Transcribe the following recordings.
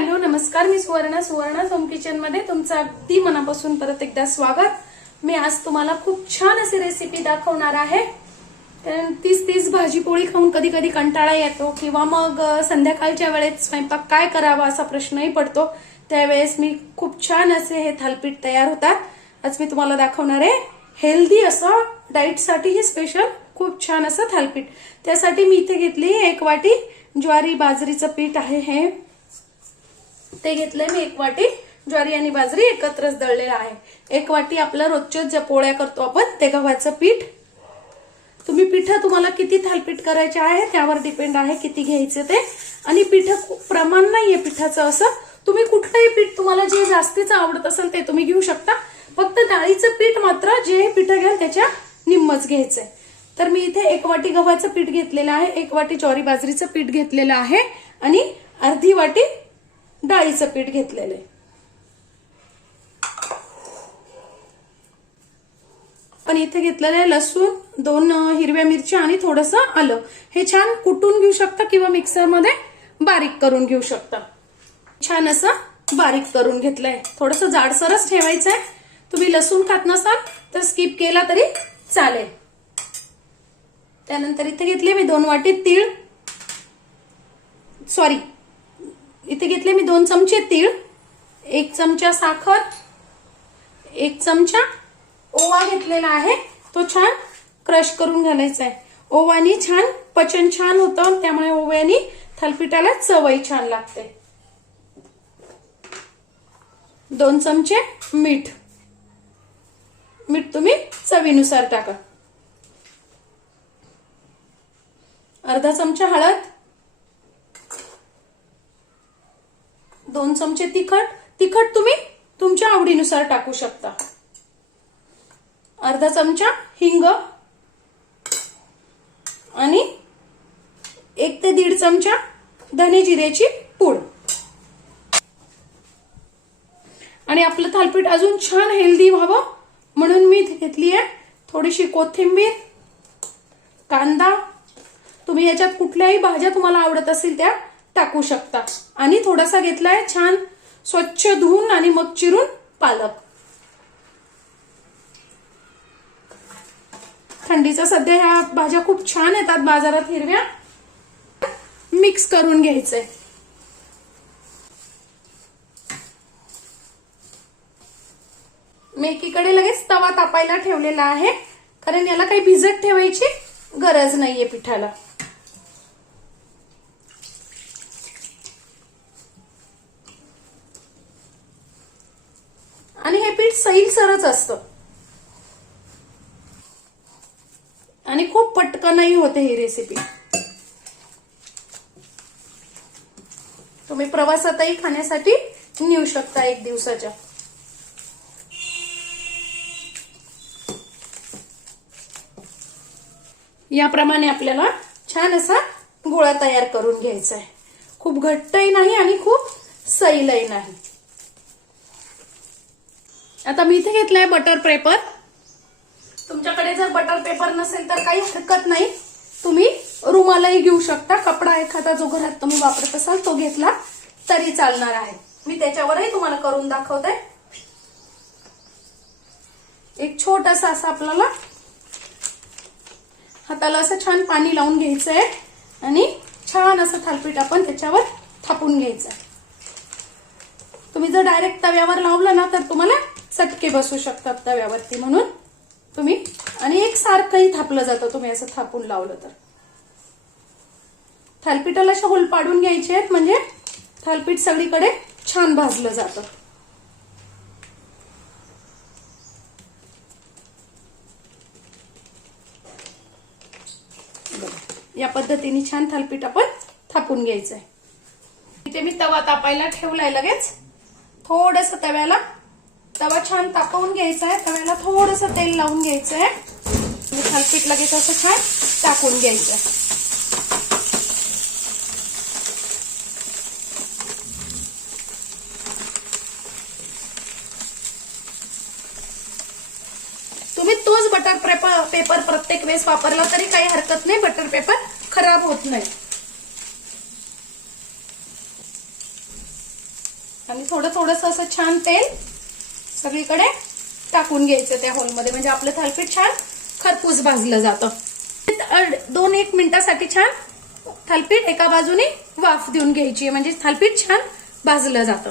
Hello नमस्कार, मी Suvarna home kitchen मध्ये तुमचं अगदी मनापासून परत एकदा स्वागत। मी आज तुम्हाला खूप छान अशी रेसिपी दाखवणार आहे। कारण तीच भाजी पोळी खाऊन कधी कधी कंटाळा येतो किंवा मग संध्याकाळच्या वेळेत स्वयंपाक काय करावा असा प्रश्नही पडतो। त्यावेळेस मी खूप छान असे हे थालपीठ तयार होतात। आज मी तुम्हाला दाखवणार आहे हेल्दी असं डाएट साठी स्पेशल खूप छान असं थालपीठ। त्यासाठी मी इथे घेतली 1 वाटी ज्वारी बाजरीचं पीठ आहे। हे ते घेतलंय मी 1 वाटी ज्वारी आणि बाजरी एकत्रच दळलेला आहे। 1 वाटी आपलं रोजच्या ज्या पोळ्या करतो आपण ते गव्हाचं पीठ। तुम्ही पीठ तुम्हाला किती थालपीठ करायचे आहे त्यावर डिपेंड आहे किती घ्यायचे ते। आणि पीठ प्रमाण नाहीये पिठाचं असं, तुम्ही कुठलंही पीठ तुम्हाला जे जास्तीचं आवडत असेल ते तुम्ही घेऊ शकता। फक्त डाळीचं पीठ मात्र जे पीठ घ्याल त्याच्या निम्मच घ्यायचंय। तर मी इथे 1 वाटी गव्हाचं पीठ घेतलेलं आहे, 1 वाटी ज्वारी बाजरीचं पीठ घेतलेलं आहे आणि अर्धी वाटी डाळीचं पीठ घेतलेलं आहे। पण इथे घेतलेलं आहे लसूण, 2 हिरव्या मिरच्या आणि थोडंसं आलं। हे छान कुटून घेऊ शकता किंवा मिक्सर मध्ये बारीक करून घेऊ शकता। छान असं बारीक करून घेतलंय, थोडंसं जाडसरच ठेवायचंय। तुम्ही लसूण खात नसाल तर स्किप केला तरी चालेल। त्यानंतर इथे घेतले मी 2 वाटी तीळ, इथे घेतले मी 2 चमचे तीळ, 1 चमचा साखर, 1 चमचा ओवा घेतलेला आहे। तो छान क्रश करून घालायचा आहे। ओवानी छान पचन छान होतं, त्यामुळे ओव्यानी थालपीठाला चवही छान लागते। 2 चमचे मीठ तुम्ही चवीनुसार टाका। अर्धा चमचा हळद, 2 चमचे तिखट तुम्ही तुमच्या आवडीनुसार टाकू शकता। अर्धा चमचा हिंग आणि 1 ते 1.5 चमचा धने जिऱ्याची पूड। आणि आपलं थालपीठ अजून छान हेल्दी व्हावं म्हणून मी घेतली आहे थोडीशी कोथिंबीर, कांदा। तुम्ही याच्यात कुठल्याही भाज्या तुम्हाला आवडत असतील त्या टाकू शकता। आणि थोडासा घेतलाय छान स्वच्छ धुवून आणि मग चिरून पालक। थंडीचा सध्या ह्या भाज्या खूप छान येतात बाजारात हिरव्या, मिक्स करून घ्यायचंय। मी एकीकडे लगेच तवा तापायला ठेवलेला आहे, कारण याला काही भिजत ठेवायची गरज नाहीये पिठाला। आणि हे पीठ सैलसरच असतं आणि खूप पटकनही होते ही रेसिपी। तुम्ही प्रवासातही खाण्यासाठी नेऊ शकता 1 दिवसाच्या। याप्रमाणे आपल्याला छान असा गोळा तयार करून घ्यायचा आहे। खूप घट्टही नाही आणि खूप सैलही नाही। आता मी इथे घेतलाय बटर पेपर। तुमच्याकडे जर बटर पेपर नसेल तर काही हरकत नाही, तुम्ही रुमालही घेऊ शकता। कपडा एखादा जो घरात तुम्ही वापरत असाल तो घेतला तरी चालणार आहे। मी त्याच्यावरही तुम्हाला करून दाखवते। एक छोटासा असा आपल्याला हाताला असं छान पाणी लावून घ्यायचंय आणि छान असं थालपीठ आपण त्याच्यावर थापून घ्यायचं। तुम्ही जर डायरेक्ट तव्यावर लावलं ना तर तुम्हाला चटके बसू शकतात तव्यावरती, म्हणून तुम्ही आणि एक सारखंही थापलं जातं तुम्ही असं थापून लावलं तर। थालपीठाला असे होल पाडून घ्यायचे आहेत म्हणजे थालपीठ सगळीकडे छान भाजलं जातं। या पद्धतीने छान थालपीठ आपण थापून घ्यायचंय। इथे मी तवा तापायला ठेवलाय लगेच। थोडंसं तवा छान तापवून घ्यायचा आहे। तव्याला थोडंसं तेल लावून घ्यायचंय आणि थालपीठ लगेच असं छान टाकून घ्यायचं। तुम्ही तोच बटर पेपर प्रत्येक वेळेस वापरला तरी काही हरकत नाही, बटर पेपर खराब होत नाही। आणि थोडंसं असं छान तेल सगळीकडे टाकून घ्यायचं त्या होलमध्ये, म्हणजे आपलं थालीपीठ छान खरपूस भाजलं जातं. 2-1 मिनिटासाठी छान थालीपीठ एका बाजूने वाफ देऊन घ्यायची, म्हणजे थालीपीठ छान भाजलं जातं.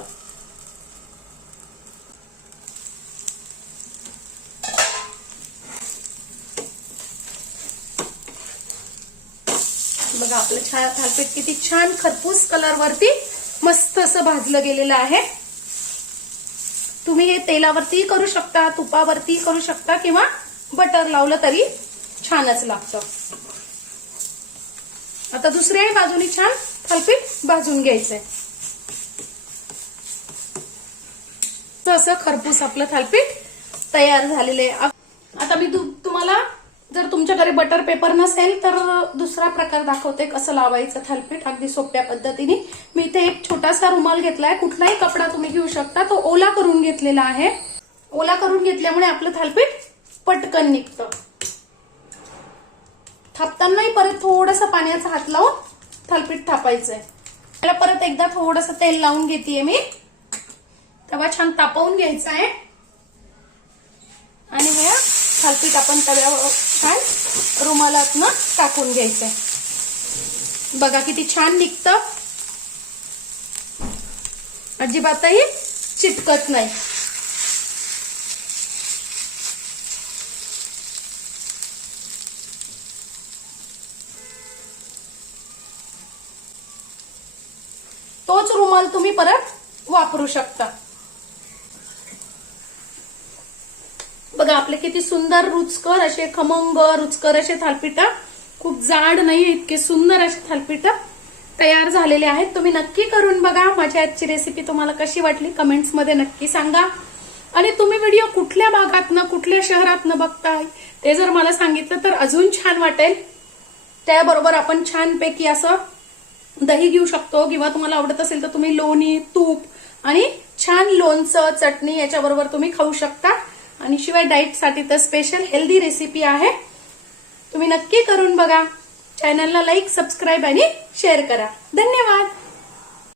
बघा आपलं छान थालीपीठ किती छान खरपूस कलर वरती मस्त असं भाजलं गेलेलं आहे. तुम्ही हे तेलावरती करू शकता, तुपावरती करू शकता किंवा बटर लावलं तरी छानच लागतं. आता दुसऱ्याही बाजूने छान थालीपीठ भाजून घ्यायचंय. असं खरपूस आपलं थालीपीठ तयार झालेलं आहे. आता मी तुम्हाला जर तुमच्याकडे बटर पेपर नसेल तर दुसरा प्रकार दाखवते कसं लावायचं थालीपीठ अगदी सोप्या पद्धतीने. मी इथे एक छोटासा रुमाल घेतलाय, कुठलाही कपडा तुम्ही घेऊ शकता, तो ओला करून घेतलेला आहे. ओला करून घेतल्यामुळे आपलं थालीपीठ पटकन निघतं. थापतानाही परत थोडंसं पाण्याचा हात लावून थालीपीठ थापायचंय. त्याला परत एकदा थोडंसं तेल लावून घेतेय मी. तवा छान तापवून घ्यायचा आहे आणि हे थालीपीठ आपण तव्यावर छान रुमालातनं टाकून घ्यायचंय. बघा किती छान निघतं, अजिबातही चिटकत नाही. तोच रुमाल तुम्ही परत वापरू शकता. बघा आपले किती सुंदर रुचकर असे खमंग रुचकर असे थालीपीठ, खूप जाड नाही, इतके सुंदर असे थालीपीठ तयार झालेले आहेत. तुम्ही नक्की करून बघा. माझी आजची रेसिपी तुम्हाला कशी वाटली कमेंट्स मध्ये नक्की सांगा. आणि तुम्ही व्हिडिओ कुठल्या भागातनं कुठल्या शहरातनं बघताय ते जर मला सांगितलं तर अजून छान वाटेल. त्याबरोबर आपण छानपैकी असं दही घेऊ शकतो किंवा तुम्हाला आवडत असेल तर तुम्ही लोणी, तूप आणि छान लोणचं, चटणी याच्याबरोबर तुम्ही खाऊ शकता. आणि शिवाय डाएट साठी तर स्पेशल हेल्दी रेसिपी आहे. तुम्ही नक्की करून बघा. चॅनलला लाईक, सबस्क्राईब आणि शेअर करा. धन्यवाद.